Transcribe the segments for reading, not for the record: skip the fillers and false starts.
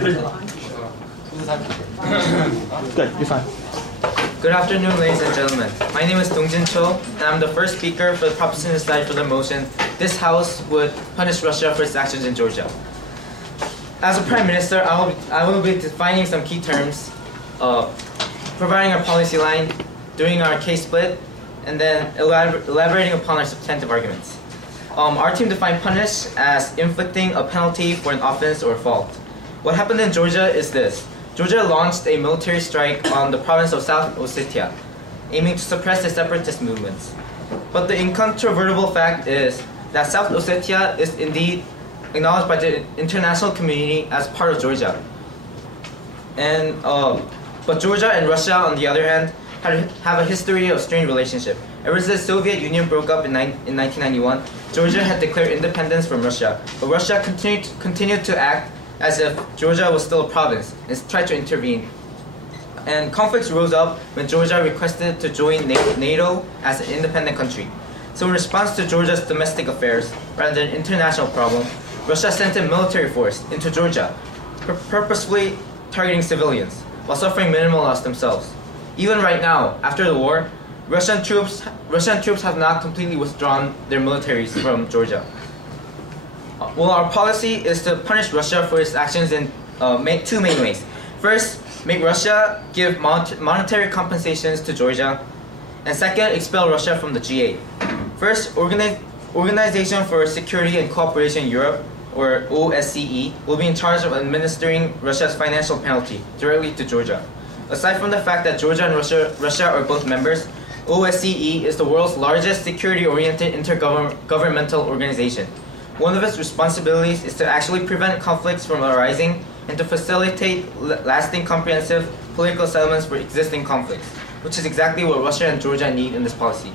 Good, you're fine. Good afternoon, ladies and gentlemen. My name is Dongjin Cho, and I'm the first speaker for the proposition decided for the motion, this House would punish Russia for its actions in Georgia. As a Prime Minister, I will be defining some key terms, providing our policy line, doing our case split, and then elaborating upon our substantive arguments. Our team defined punish as inflicting a penalty for an offense or fault. What happened in Georgia is this. Georgia launched a military strike on the province of South Ossetia, aiming to suppress the separatist movements. But the incontrovertible fact is that South Ossetia is indeed acknowledged by the international community as part of Georgia. But Georgia and Russia, on the other hand, have a history of strained relationship. Ever since the Soviet Union broke up in 1991, Georgia had declared independence from Russia, but Russia continued to act as if Georgia was still a province and tried to intervene. And conflicts rose up when Georgia requested to join NATO as an independent country. So in response to Georgia's domestic affairs, rather than an international problem, Russia sent a military force into Georgia, purposefully targeting civilians, while suffering minimal loss themselves. Even right now, after the war, Russian troops have not completely withdrawn their militaries from Georgia. Well, our policy is to punish Russia for its actions in two main ways. First, make Russia give monetary compensations to Georgia, and second, expel Russia from the G8. First, Organization for Security and Cooperation in Europe, or OSCE, will be in charge of administering Russia's financial penalty directly to Georgia. Aside from the fact that Georgia and Russia are both members, OSCE is the world's largest security-oriented intergovernmental organization. One of its responsibilities is to actually prevent conflicts from arising and to facilitate lasting, comprehensive political settlements for existing conflicts, which is exactly what Russia and Georgia need in this policy.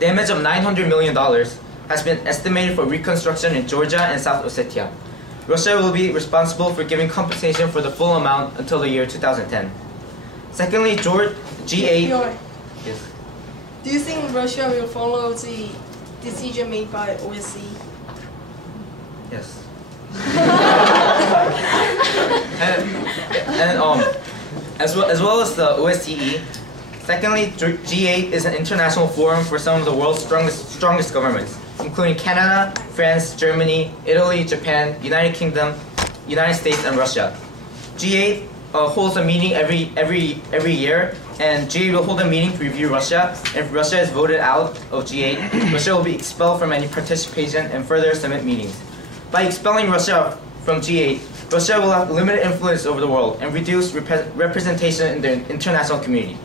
Damage of $900 million has been estimated for reconstruction in Georgia and South Ossetia. Russia will be responsible for giving compensation for the full amount until the year 2010. Secondly, G8... Yes. Do you think Russia will follow the decision made by OSCE? Yes. As well as the OSCE. Secondly, G8 is an international forum for some of the world's strongest governments, including Canada, France, Germany, Italy, Japan, United Kingdom, United States, and Russia. G8 holds a meeting every year, and G8 will hold a meeting to review Russia. If Russia is voted out of G8, Russia will be expelled from any participation and further summit meetings. By expelling Russia from G8, Russia will have limited influence over the world and reduce representation in the international community.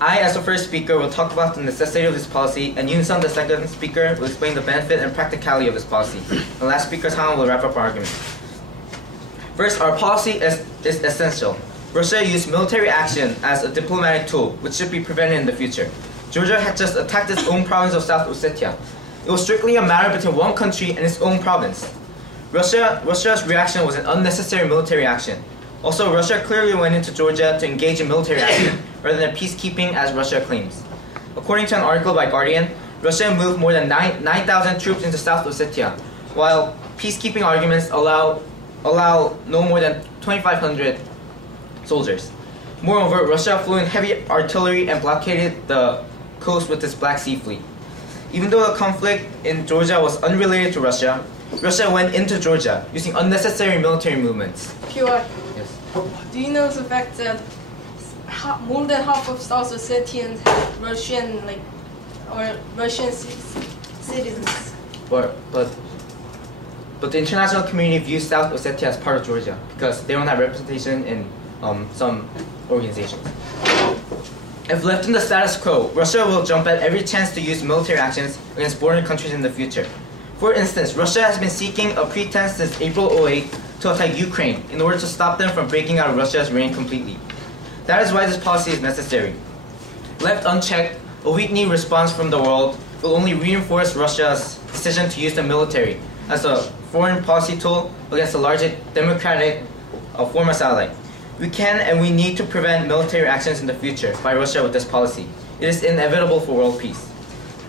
I, as the first speaker, will talk about the necessity of this policy, and Yoon Sun, the second speaker, will explain the benefit and practicality of this policy. The last speaker, Han, will wrap up our argument. First, our policy is essential. Russia used military action as a diplomatic tool, which should be prevented in the future. Georgia had just attacked its own province of South Ossetia. It was strictly a matter between one country and its own province. Russia's reaction was an unnecessary military action. Also, Russia clearly went into Georgia to engage in military action rather than peacekeeping as Russia claims. According to an article by Guardian, Russia moved more than 9,000 troops into South Ossetia, while peacekeeping arguments allow no more than 2,500 soldiers. Moreover, Russia flew in heavy artillery and blockaded the coast with its Black Sea fleet. Even though the conflict in Georgia was unrelated to Russia, Russia went into Georgia using unnecessary military movements. Pure. Yes. Do you know the fact that more than half of South Ossetians have Russian citizens? But the international community views South Ossetia as part of Georgia because they don't have representation in some organizations. If left in the status quo, Russia will jump at every chance to use military actions against bordering countries in the future. For instance, Russia has been seeking a pretense since April 2008 to attack Ukraine in order to stop them from breaking out of Russia's reign completely. That is why this policy is necessary. Left unchecked, a weak-kneed response from the world will only reinforce Russia's decision to use the military as a foreign policy tool against a larger democratic former satellite. We can and we need to prevent military actions in the future by Russia with this policy. It is inevitable for world peace.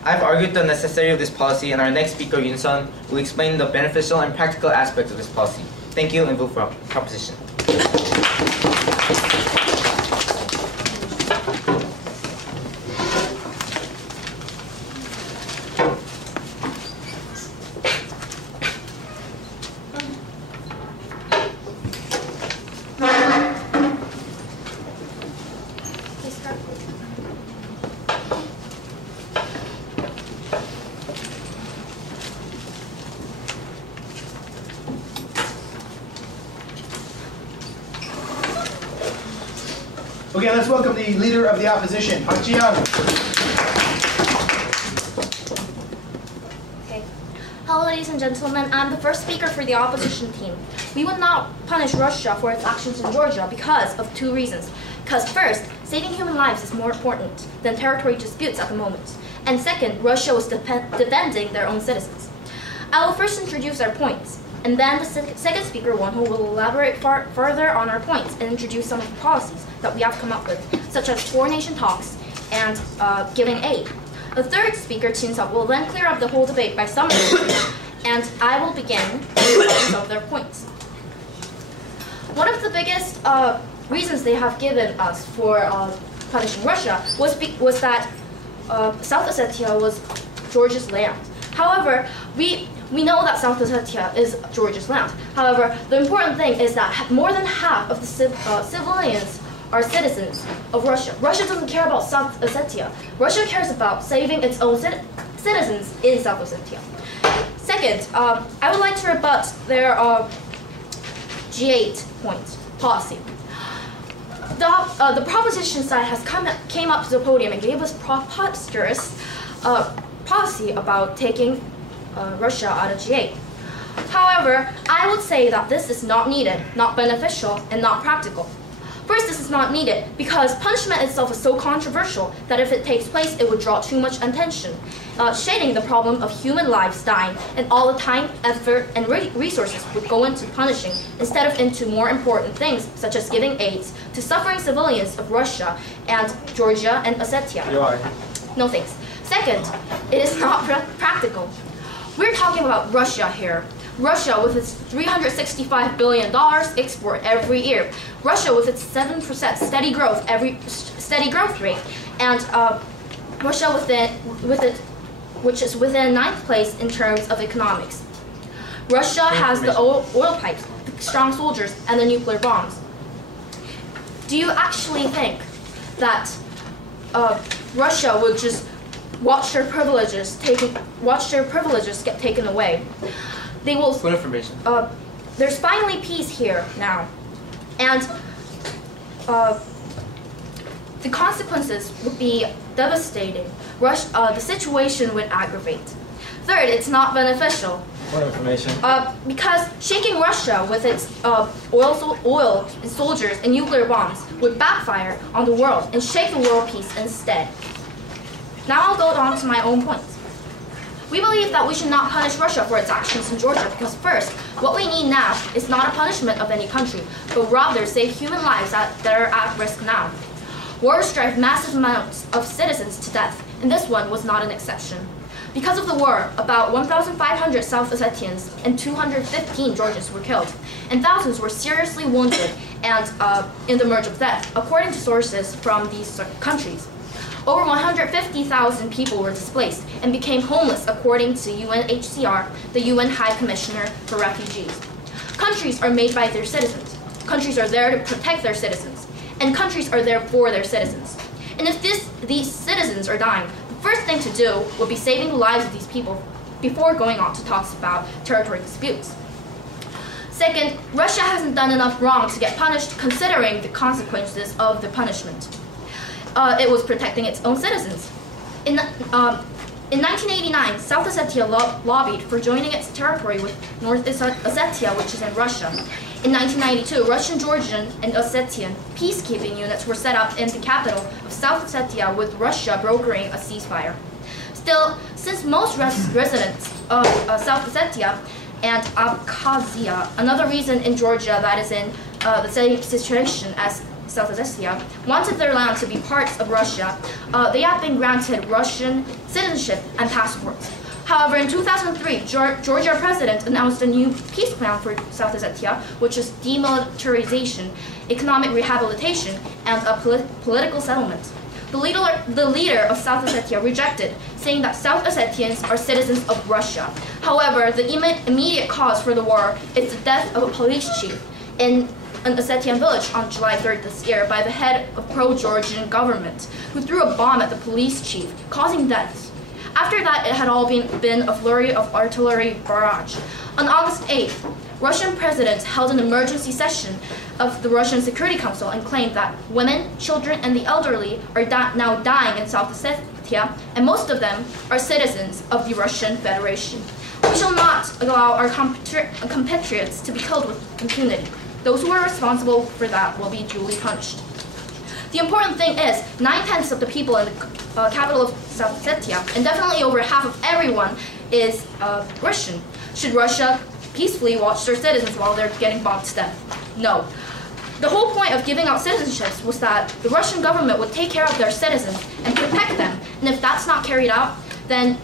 I've argued the necessity of this policy, and our next speaker, Yoon Sun, will explain the beneficial and practical aspects of this policy. Thank you and vote for proposition. Okay, let's welcome the leader of the opposition, Park Ji-young. Okay. Hello, ladies and gentlemen. I'm the first speaker for the opposition team. We will not punish Russia for its actions in Georgia because of two reasons. Because first, saving human lives is more important than territory disputes at the moment. And second, Russia was defending their own citizens. I will first introduce our points, and then the second speaker, Won-ho, will elaborate further on our points and introduce some of the policies that we have come up with, such as four-nation talks and giving aid. The third speaker, Chin-seok, will then clear up the whole debate by summarizing, and I will begin with some of their points. One of the biggest reasons they have given us for punishing Russia was that South Ossetia was Georgia's land. However, we know that South Ossetia is Georgia's land. However, the important thing is that more than half of the civilians are citizens of Russia. Russia doesn't care about South Ossetia. Russia cares about saving its own citizens in South Ossetia. Second, I would like to rebut their G8 point policy. The proposition side came up to the podium and gave us preposterous policy about taking Russia out of G8. However, I would say that this is not needed, not beneficial, and not practical. First, this is not needed because punishment itself is so controversial that if it takes place, it would draw too much attention, shading the problem of human lives dying, and all the time, effort, and resources would go into punishing instead of into more important things such as giving aid to suffering civilians of Russia and Georgia and Ossetia. No thanks. Second, it is not practical. We're talking about Russia here. Russia with its $365 billion export every year. Russia with its 7% steady growth rate, and Russia which is within ninth place in terms of economics. Russia has the oil pipes, the strong soldiers, and the nuclear bombs. Do you actually think that Russia would just watch their privileges get taken away? They will. What information? There's finally peace here now, and the consequences would be devastating. The situation would aggravate. Third, it's not beneficial. What information? Because shaking Russia with its oil soldiers and nuclear bombs would backfire on the world and shake the world peace instead. Now I'll go on to my own points. We believe that we should not punish Russia for its actions in Georgia because first, what we need now is not a punishment of any country, but rather save human lives that are at risk now. Wars drive massive amounts of citizens to death, and this one was not an exception. Because of the war, about 1,500 South Ossetians and 215 Georgians were killed, and thousands were seriously wounded and in the merge of death, according to sources from these countries. Over 150,000 people were displaced and became homeless according to UNHCR, the UN High Commissioner for Refugees. Countries are made by their citizens. Countries are there to protect their citizens. And countries are there for their citizens. And if these citizens are dying, the first thing to do would be saving the lives of these people before going on to talks about territory disputes. Second, Russia hasn't done enough wrong to get punished considering the consequences of the punishment. It was protecting its own citizens. In 1989, South Ossetia lobbied for joining its territory with North Ossetia, which is in Russia. In 1992, Russian, Georgian, and Ossetian peacekeeping units were set up in the capital of South Ossetia, with Russia brokering a ceasefire. Still, since most residents of South Ossetia and Abkhazia, another region in Georgia that is in the same situation as South Ossetia, wanted their land to be parts of Russia, they have been granted Russian citizenship and passports. However, in 2003, Georgia president announced a new peace plan for South Ossetia, which is demilitarization, economic rehabilitation, and a political settlement. The leader of South Ossetia rejected, saying that South Ossetians are citizens of Russia. However, the immediate cause for the war is the death of a police chief in an Ossetian village on July 3rd this year by the head of pro-Georgian government, who threw a bomb at the police chief, causing deaths. After that, it had all been a flurry of artillery barrage. On August 8th, Russian president held an emergency session of the Russian Security Council and claimed that women, children, and the elderly are now dying in South Ossetia, and most of them are citizens of the Russian Federation. We shall not allow our compatriots to be killed with impunity. Those who are responsible for that will be duly punished. The important thing is, 9/10 of the people in the capital of South Ossetia, and definitely over half of everyone, is Russian. Should Russia peacefully watch their citizens while they're getting bombed to death? No. The whole point of giving out citizenships was that the Russian government would take care of their citizens and protect them. And if that's not carried out, then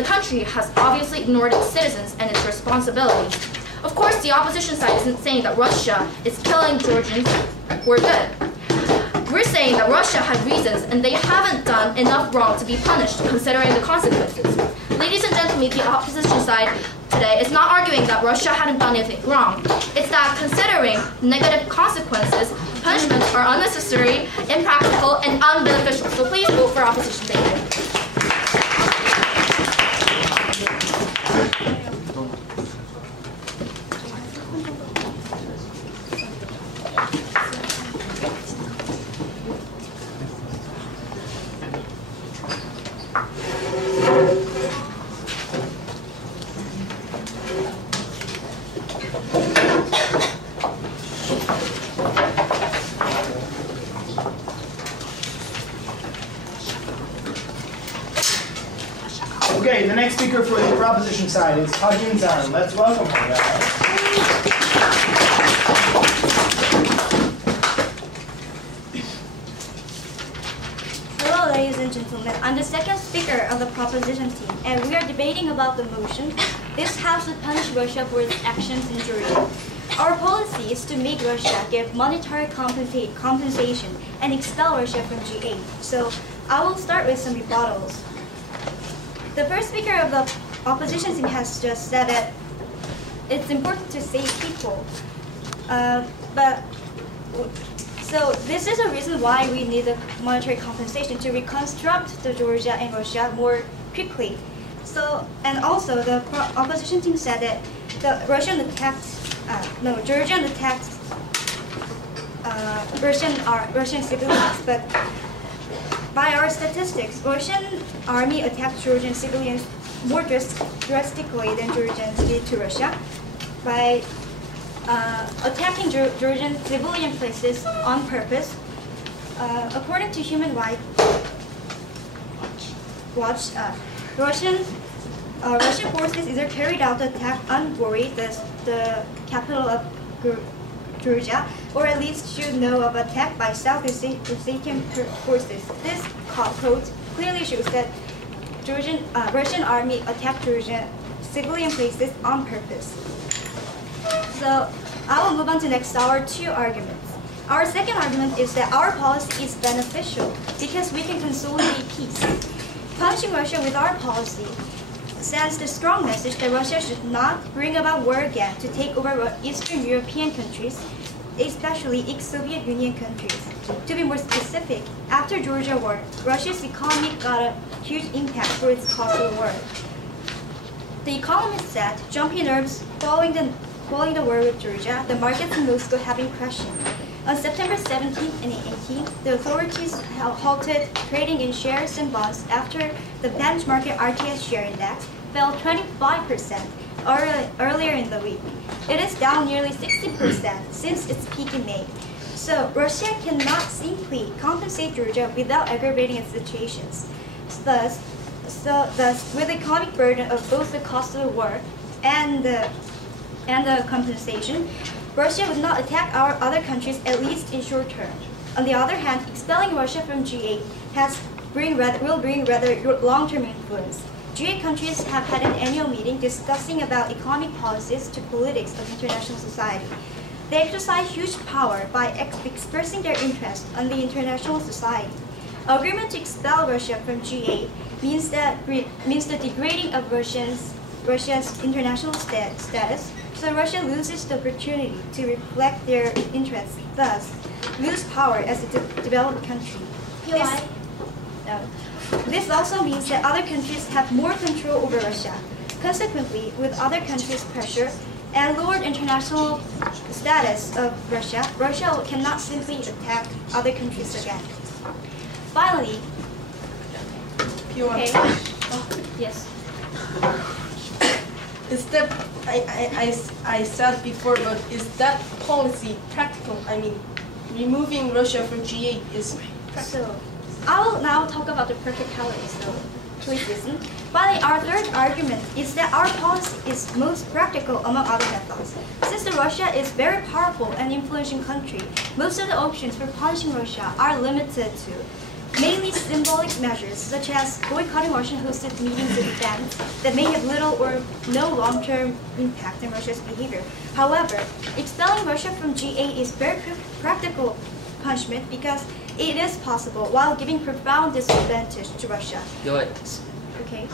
the country has obviously ignored its citizens and its responsibilities. Of course, the opposition side isn't saying that Russia is killing Georgians. We're good. We're saying that Russia had reasons and they haven't done enough wrong to be punished, considering the consequences. Ladies and gentlemen, the opposition side today is not arguing that Russia hadn't done anything wrong. It's that considering negative consequences, punishments are unnecessary, impractical, and unbeneficial. So please vote for opposition. Thank you. Okay, the next speaker for the proposition side is Hajin-san. Let's welcome her, guys. Hello, ladies and gentlemen. I'm the second speaker of the proposition team, and we are debating about the motion, this House should punish Russia for its actions in Georgia. Our policy is to make Russia give monetary compensation and expel Russia from G8. So I will start with some rebuttals. The first speaker of the opposition team has just said that it's important to save people. So this is a reason why we need the monetary compensation to reconstruct the Georgia and Russia more quickly. So, and also the opposition team said that the Georgian attacked Russian civilians, but by our statistics, Russian army attacked Georgian civilians more drastically than Georgians did to Russia by attacking Georgian civilian places on purpose. According to Human Rights Watch, Russian forces either carried out the attack on Gori, the capital of Georgia, or at least should know of attack by South Ossetian forces. This quote clearly shows that Russian army attacked Georgian civilian places on purpose. So I will move on to next our two arguments. Our second argument is that our policy is beneficial because we can consolidate peace. Punishing Russia with our policy sends the strong message that Russia should not bring about war again to take over Eastern European countries, especially ex-Soviet Union countries. To be more specific, after Georgia war, Russia's economy got a huge impact for its cost of war. The Economist said, jumpy nerves following the war with Georgia, the markets in Moscow have been crashing. On September 17th and 18th, the authorities halted trading in shares and bonds after the benchmark RTS share index fell 25% earlier in the week. It is down nearly 60% since its peak in May. So Russia cannot simply compensate Georgia without aggravating its situations. Thus, with the economic burden of both the cost of the war and the compensation, Russia would not attack our other countries, at least in short term. On the other hand, expelling Russia from G8 will bring rather long-term influence. G8 countries have had an annual meeting discussing about economic policies to politics of international society. They exercise huge power by expressing their interest on the international society. Agreement to expel Russia from G8 means the degrading of Russia's international status, so Russia loses the opportunity to reflect their interests, thus lose power as a developed country. This also means that other countries have more control over Russia. Consequently, with other countries' pressure and lowered international status of Russia, Russia cannot simply attack other countries again. Finally, Okay. yes. Is that I said before, but is that policy practical? I mean, removing Russia from G8 is practical. So, I will now talk about the practicalities, so please listen. Finally, our third argument is that our policy is most practical among other methods. Since Russia is a very powerful and influential country, most of the options for punishing Russia are limited to mainly symbolic measures, such as boycotting Russian-hosted meetings and events that may have little or no long-term impact on Russia's behavior. However, expelling Russia from G8 is very practical punishment because it is possible while giving profound disadvantage to Russia. Do it. Okay.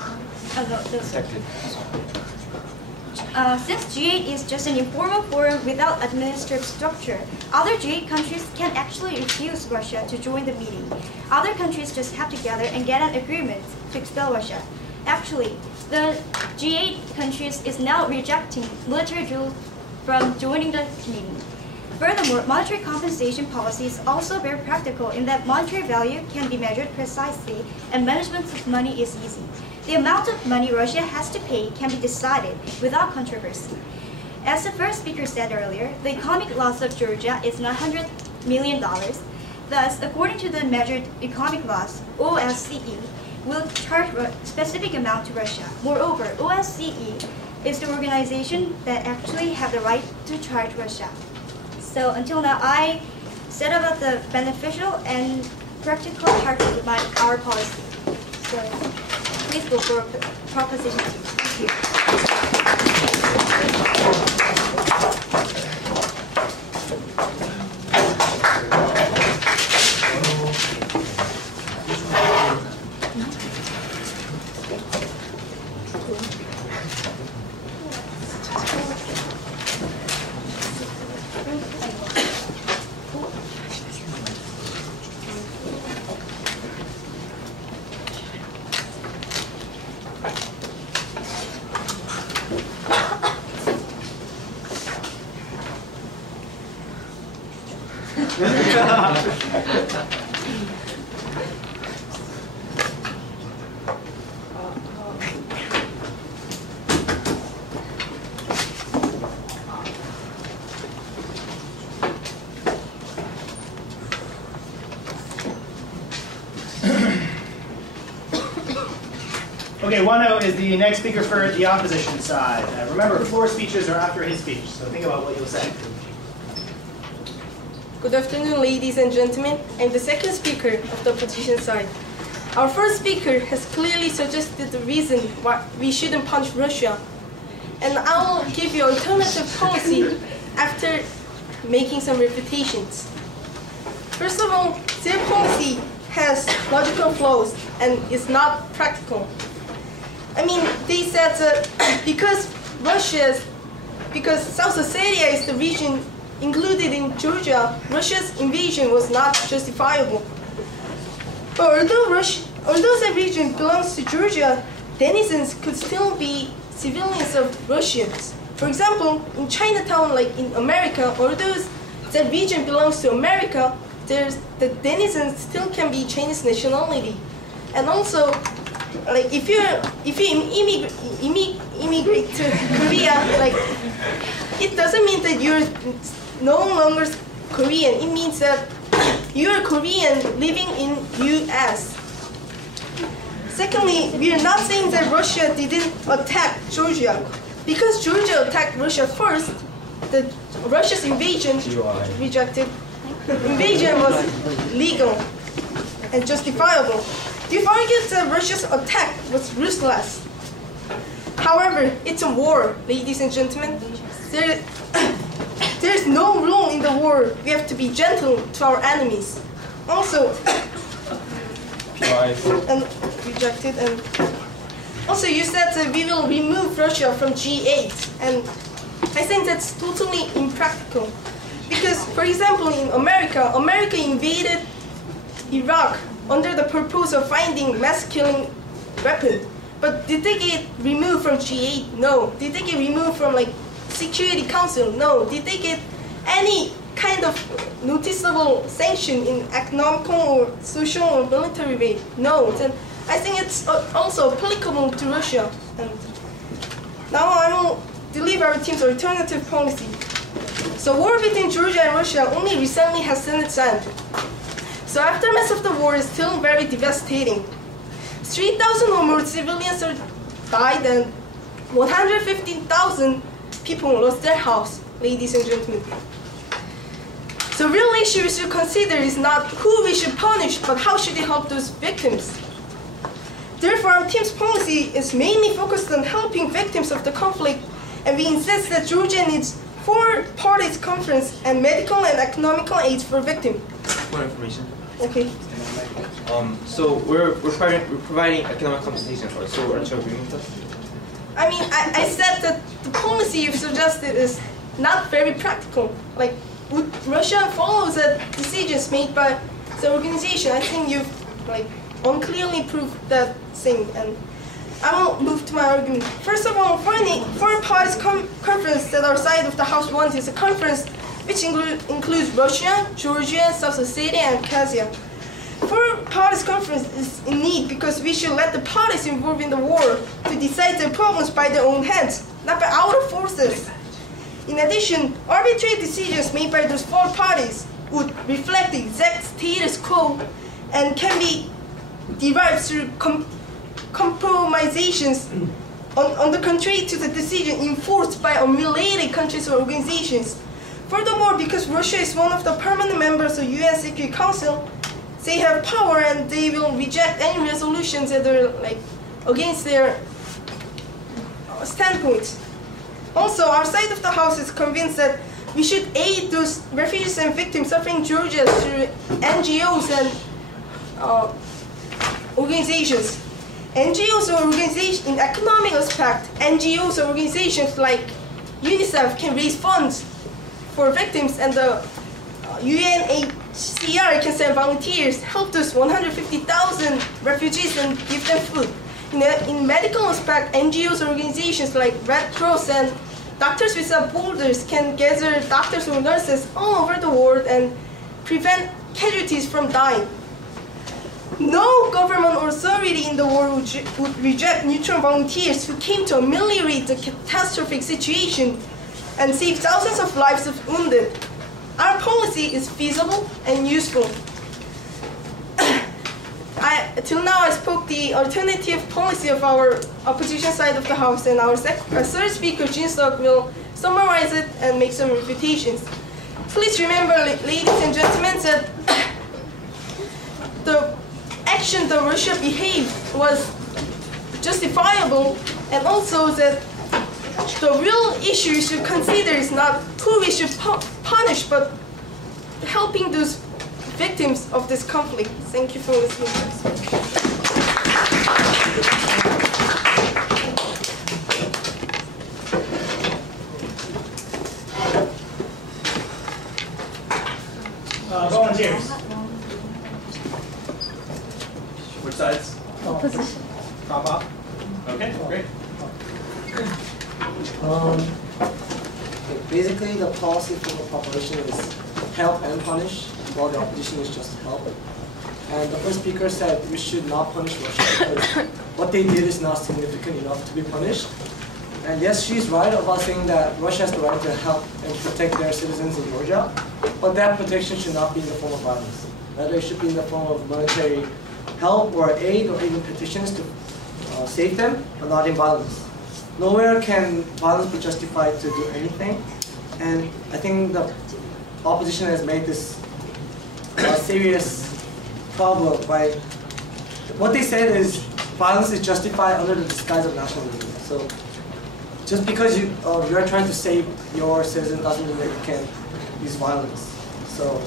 Since G8 is just an informal forum without administrative structure, other G8 countries can actually refuse Russia to join the meeting. Other countries just have to gather and get an agreement to expel Russia. Actually, the G8 countries is now rejecting military drill from joining the meeting. Furthermore, monetary compensation policy is also very practical in that monetary value can be measured precisely and management of money is easy. The amount of money Russia has to pay can be decided without controversy. As the first speaker said earlier, the economic loss of Georgia is $900 million. Thus, according to the measured economic loss, OSCE will charge a specific amount to Russia. Moreover, OSCE is the organization that actually have the right to charge Russia. So until now, I said about the beneficial and practical part of our policy. So please go for proposition 2. Thank Okay, Wano is the next speaker for the opposition side. Remember, floor speeches are after his speech, so think about what you'll say. Good afternoon, ladies and gentlemen. I'm the second speaker of the opposition side. Our first speaker has clearly suggested the reason why we shouldn't punch Russia. And I will give you alternative policy after making some refutations. First of all, their policy has logical flaws and is not practical. I mean, they said that because South Ossetia is the region included in Georgia, Russia's invasion was not justifiable. But although the region belongs to Georgia, denizens could still be civilians of Russians. For example, in Chinatown, like in America, although the region belongs to America, the denizens still can be Chinese nationality. And also, like if you immigrate to Korea, like it doesn't mean that you're no longer Korean. It means that you're Korean living in U.S. Secondly, we are not saying that Russia didn't attack Georgia. Because Georgia attacked Russia first, Russia's invasion invasion was legal and justifiable. We've argued that Russia's attack was ruthless However, it's a war, ladies and gentlemen. There's no rule in the war. We have to be gentle to our enemies. Also, and rejected. And also, you said that we will remove Russia from G8, and I think that's totally impractical. Because, for example, in America invaded Iraq under the purpose of finding mass-killing weapon. But did they get removed from G8? No. Did they get removed from Security Council? No. Did they get any kind of noticeable sanction in economical or social or military way? No. Then I think it's also applicable to Russia. And now I will deliver our team's alternative policy. So war between Georgia and Russia only recently has seen its end. So aftermath of the war is still very devastating. 3,000 or more civilians died and 115,000 people lost their house, ladies and gentlemen. So real issue we should consider is not who we should punish, but how should we help those victims. Therefore, our team's policy is mainly focused on helping victims of the conflict, and we insist that Georgia needs 4 parties conference and medical and economical aid for victims. More information. Okay. So we're providing economic compensation for it. So aren't you agreeing with us? I mean, I said that the policy you've suggested is not very practical. Would Russia follow the decisions made by the organization? I think you've unclearly proved that thing, and I will move to my argument. First of all, foreign parties conference that our side of the House wants is a conference which includes Russia, Georgia, South Ossetia, and Abkhazia. Foreign parties conference is in need because we should let the parties involved in the war to decide their problems by their own hands, not by our forces. In addition, arbitrary decisions made by those 4 parties would reflect the exact status quo and can be derived through compromisations on the contrary to the decision enforced by unrelated countries or organizations. Furthermore, because Russia is one of the permanent members of UN Security Council, they have power and they will reject any resolutions that are against their standpoints. Also, our side of the House is convinced that we should aid those refugees and victims suffering in Georgia through NGOs and organizations. NGOs or organizations, in economic aspect, NGOs or organizations like UNICEF can raise funds for victims, and the UNHCR can send volunteers, help those 150,000 refugees and give them food. In medical aspect, NGOs or organizations like Red Cross and Doctors Without Borders can gather doctors or nurses all over the world and prevent casualties from dying. No government or authority in the world would reject neutral volunteers who came to ameliorate the catastrophic situation and save thousands of lives of wounded. Our policy is feasible and useful. Till now I spoke the alternative policy of our opposition side of the House, and our third speaker, Jin Seok, will summarize it and make some refutations. Please remember, ladies and gentlemen, that the action that Russia behaved was justifiable, and also that the real issue we should consider is not who we should punish, but helping those victims of this conflict. Thank you for listening. Volunteers. Which sides? Opposition. Top up. Okay, great. Basically, the policy for the population is help and punish, while the opposition is just help. And the first speaker said we should not punish Russia because what they did is not significant enough to be punished. And yes, she's right about saying that Russia has the right to help and protect their citizens in Georgia, but that protection should not be in the form of violence. Rather, it should be in the form of military help or aid or even petitions to save them, but not in violence. Nowhere can violence be justified to do anything, and I think the opposition has made this a serious problem by what they said is violence is justified under the disguise of nationalism. So just because you are trying to save your citizen doesn't mean that you can use violence. So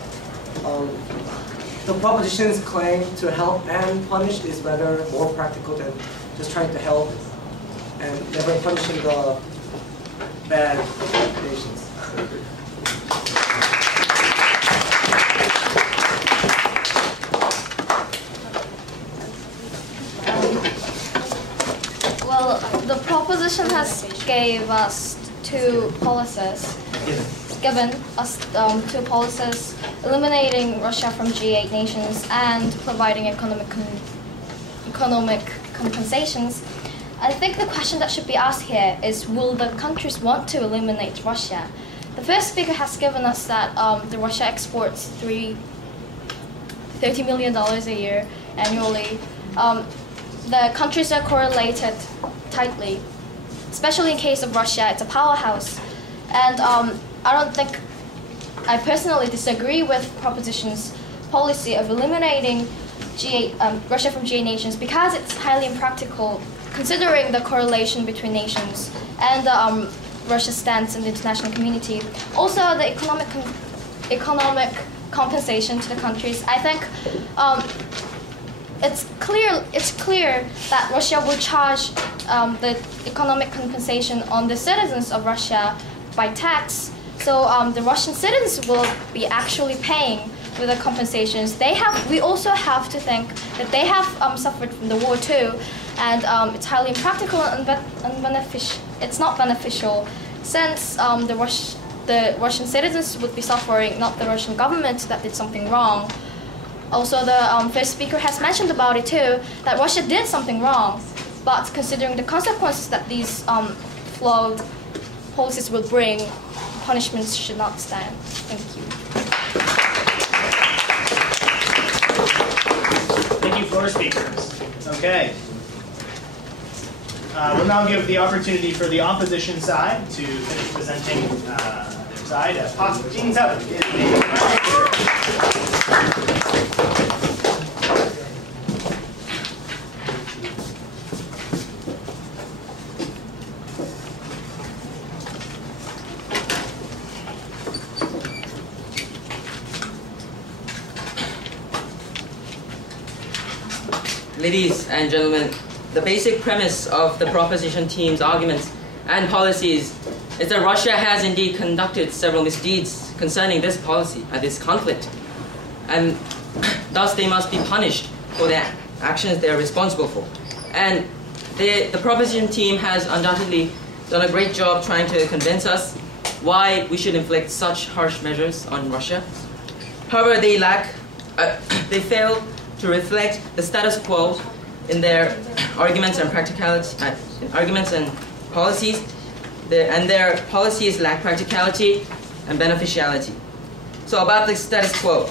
the proposition's claim to help and punish is rather more practical than just trying to help and never punishing the bad nations. Well, the proposition has given us two policies, eliminating Russia from G8 nations and providing economic compensations. I think the question that should be asked here is, will the countries want to eliminate Russia? The first speaker has given us that the Russia exports $30 million a year annually. The countries are correlated tightly, especially in case of Russia. It's a powerhouse. And I personally disagree with proposition's policy of eliminating Russia from G8 nations because it's highly impractical considering the correlation between nations and Russia's stance in the international community. Also, the economic compensation to the countries. I think it's clear that Russia will charge the economic compensation on the citizens of Russia by tax. So the Russian citizens will be actually paying with the compensations. We also have to think that they have suffered from the war too, and it's highly impractical and unbeneficial. It's not beneficial, since the Russian citizens would be suffering, not the Russian government that did something wrong. Also, the first speaker has mentioned about it too, that Russia did something wrong, but considering the consequences that these flawed policies will bring, punishments should not stand. Thank you. Thank you, floor speakers. Okay. We'll now give the opportunity for the opposition side to finish presenting their side. Jean Tubman is the Ladies and gentlemen, the basic premise of the proposition team's arguments and policies is that Russia has indeed conducted several misdeeds concerning this policy and this conflict, and thus they must be punished for the actions they are responsible for. And the proposition team has undoubtedly done a great job trying to convince us why we should inflict such harsh measures on Russia. However, they fail to reflect the status quo in their arguments and arguments and policies, and their policies lack practicality and beneficiality. So about the status quo,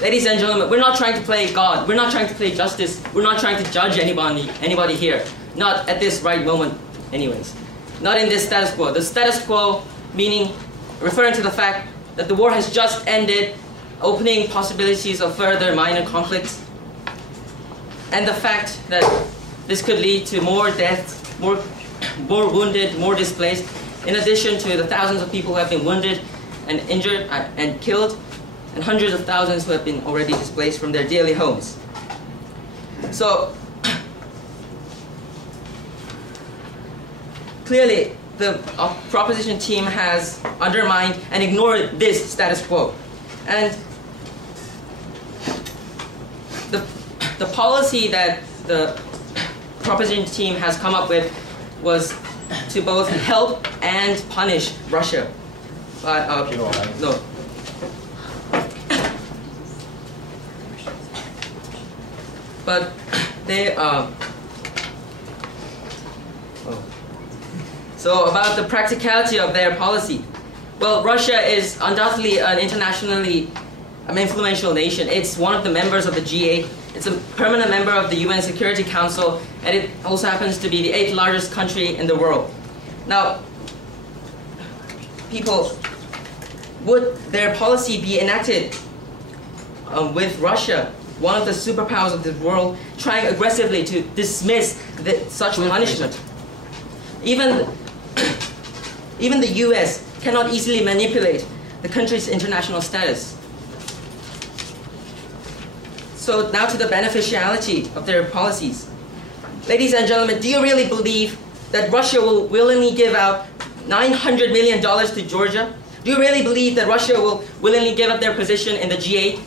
ladies and gentlemen, we're not trying to play God. We're not trying to play justice. We're not trying to judge anybody here. Not at this right moment, anyways. Not in this status quo. The status quo meaning referring to the fact that the war has just ended, opening possibilities of further minor conflicts, and the fact that this could lead to more deaths, more wounded, more displaced, in addition to the thousands of people who have been wounded and injured and killed, and hundreds of thousands who have been already displaced from their daily homes. So, clearly, the proposition team has undermined and ignored this status quo. And the policy that the proposition team has come up with was to both help and punish Russia. No. But they So about the practicality of their policy. Well, Russia is undoubtedly an internationally influential nation. It's one of the members of the G8. It's a permanent member of the UN Security Council, and it also happens to be the 8th largest country in the world. Now, people, would their policy be enacted with Russia, one of the superpowers of the world, trying aggressively to dismiss such punishment? Even the US cannot easily manipulate the country's international status. So now to the beneficiality of their policies. Ladies and gentlemen, do you really believe that Russia will willingly give out $900 million to Georgia? Do you really believe that Russia will willingly give up their position in the G8?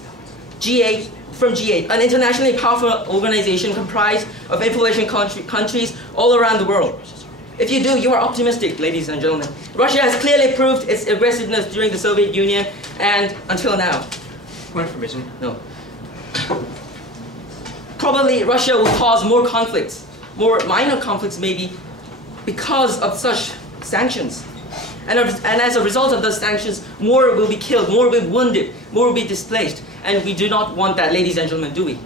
G8, an internationally powerful organization comprised of influential countries all around the world. If you do, you are optimistic, ladies and gentlemen. Russia has clearly proved its aggressiveness during the Soviet Union and until now. More information? No. Probably Russia will cause more conflicts, more minor conflicts maybe, because of such sanctions. And as a result of those sanctions, more will be killed, more will be wounded, more will be displaced. And we do not want that, ladies and gentlemen, do we?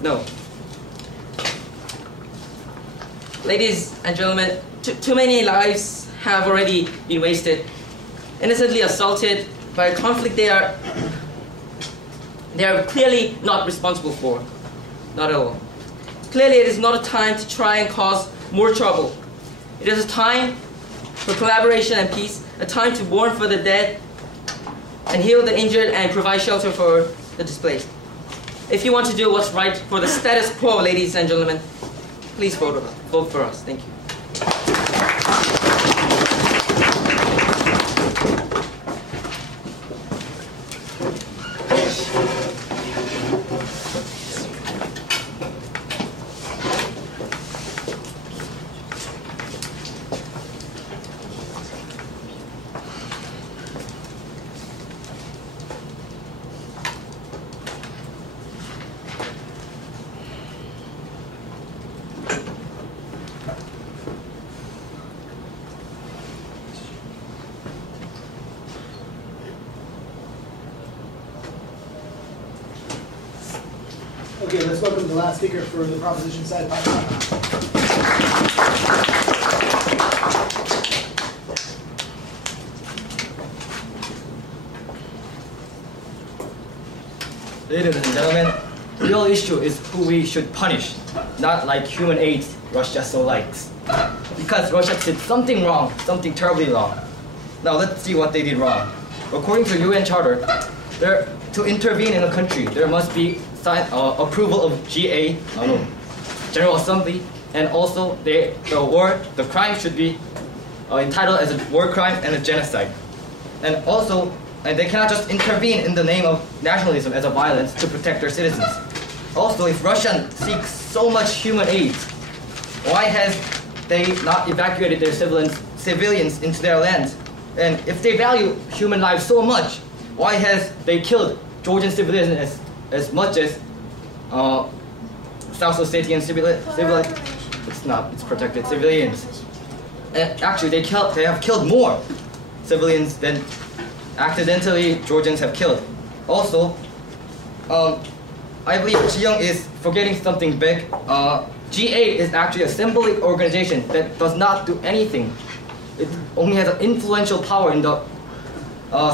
No. Ladies and gentlemen, too many lives have already been wasted, innocently assaulted by a conflict they are clearly not responsible for. Not at all. Clearly, it is not a time to try and cause more trouble. It is a time for collaboration and peace, a time to mourn for the dead and heal the injured and provide shelter for the displaced. If you want to do what's right for the status quo, ladies and gentlemen, please vote for us. Thank you. Okay, let's welcome the last speaker for the proposition side. Ladies and gentlemen, the real issue is who we should punish, not like human aids Russia so likes. Because Russia did something wrong, something terribly wrong. Now let's see what they did wrong. According to UN Charter, to intervene in a country, there must be approval of General Assembly, and also the crime should be entitled as a war crime and a genocide. And also, they cannot just intervene in the name of nationalism as a violence to protect their citizens. Also, if Russia seeks so much human aid, why has they not evacuated their civilians into their lands? And if they value human lives so much, why has they killed Georgian civilians as much as South Ossetian civilians? It's not. It's protected civilians. And actually, they have killed more civilians than accidentally Georgians have killed. Also, I believe Ji-young is forgetting something big. G8 is actually a symbolic organization that does not do anything. It only has an influential power in the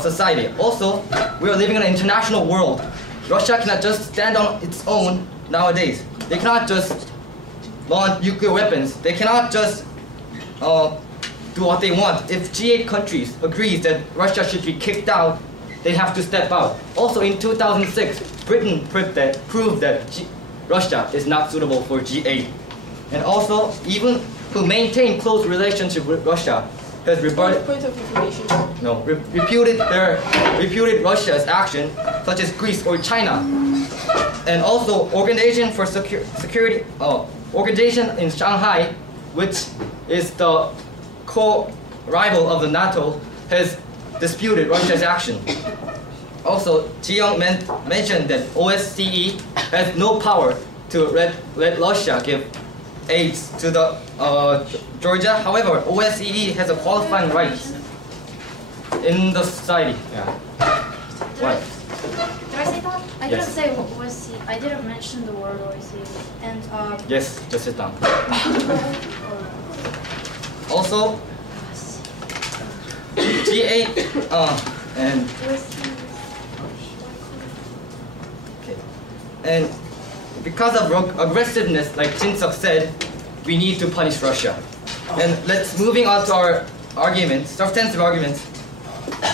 society. Also, we are living in an international world. Russia cannot just stand on its own nowadays. They cannot just launch nuclear weapons. They cannot just do what they want. If G8 countries agrees that Russia should be kicked out, they have to step out. Also in 2006, Britain proved that Russia is not suitable for G8. And also, even who maintain close relationship with Russia has reputed Russia's action, such as Greece or China. And also, Organization for Security, organization in Shanghai, which is the co-rival of the NATO, has disputed Russia's action. Also, Ji-young mentioned that OSCE has no power to let Russia give aid to the Georgia. However, OSCE has a qualifying right in the society. Yeah. What? Did I say that? I Yes. didn't say OSCE. I didn't mention the word OSCE. And Yes, just sit down. Also, G8 and okay, and because of aggressiveness, like Jin-suk said, we need to punish Russia. And let's moving on to our arguments, substantive arguments.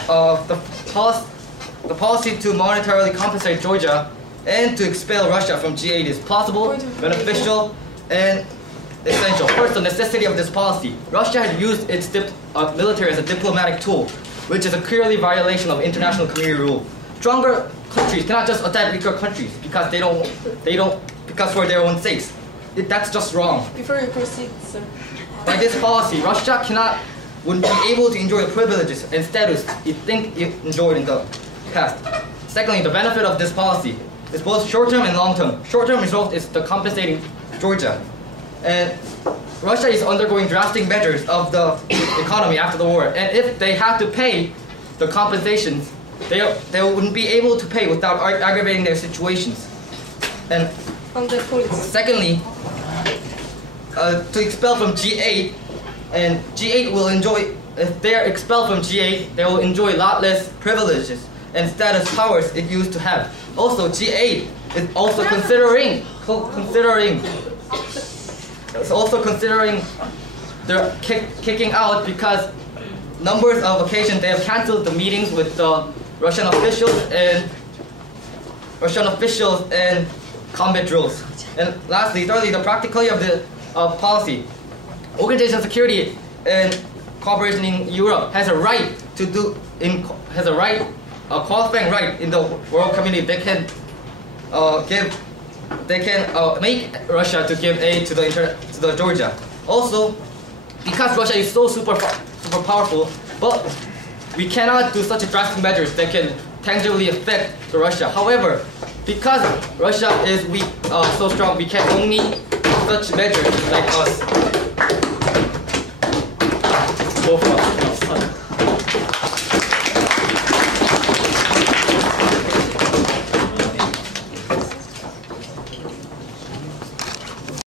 The policy to monetarily compensate Georgia and to expel Russia from G8 is plausible, beneficial, and essential. First, the necessity of this policy. Russia had used its military as a diplomatic tool, which is a clearly violation of international community rule. Stronger countries cannot just attack weaker countries because because for their own sakes. That's just wrong. Before you proceed, sir. By this policy, Russia wouldn't be able to enjoy the privileges and status it enjoyed in the past. Secondly, the benefit of this policy is both short-term and long-term. Short-term result is the compensating Georgia. And Russia is undergoing drastic measures of the economy after the war. And if they have to pay the compensations, they wouldn't be able to pay without aggravating their situations. And secondly, to expel from G8, and G8 will enjoy, if they are expelled from G8, they will enjoy a lot less privileges and status powers it used to have. Also, G8 is also considering they're kicking out because numbers of occasions they have cancelled the meetings with the Russian officials and combat drills. And lastly, thirdly, the practicality of the policy. Organization security and cooperation in Europe has a right a qualifying right in the world community. They can make Russia to give aid to the Georgia. Also, because Russia is so super powerful, but we cannot do such drastic measures that can tangibly affect the Russia. However, because Russia is weak, so strong, we can only do such measures like us. Go for it.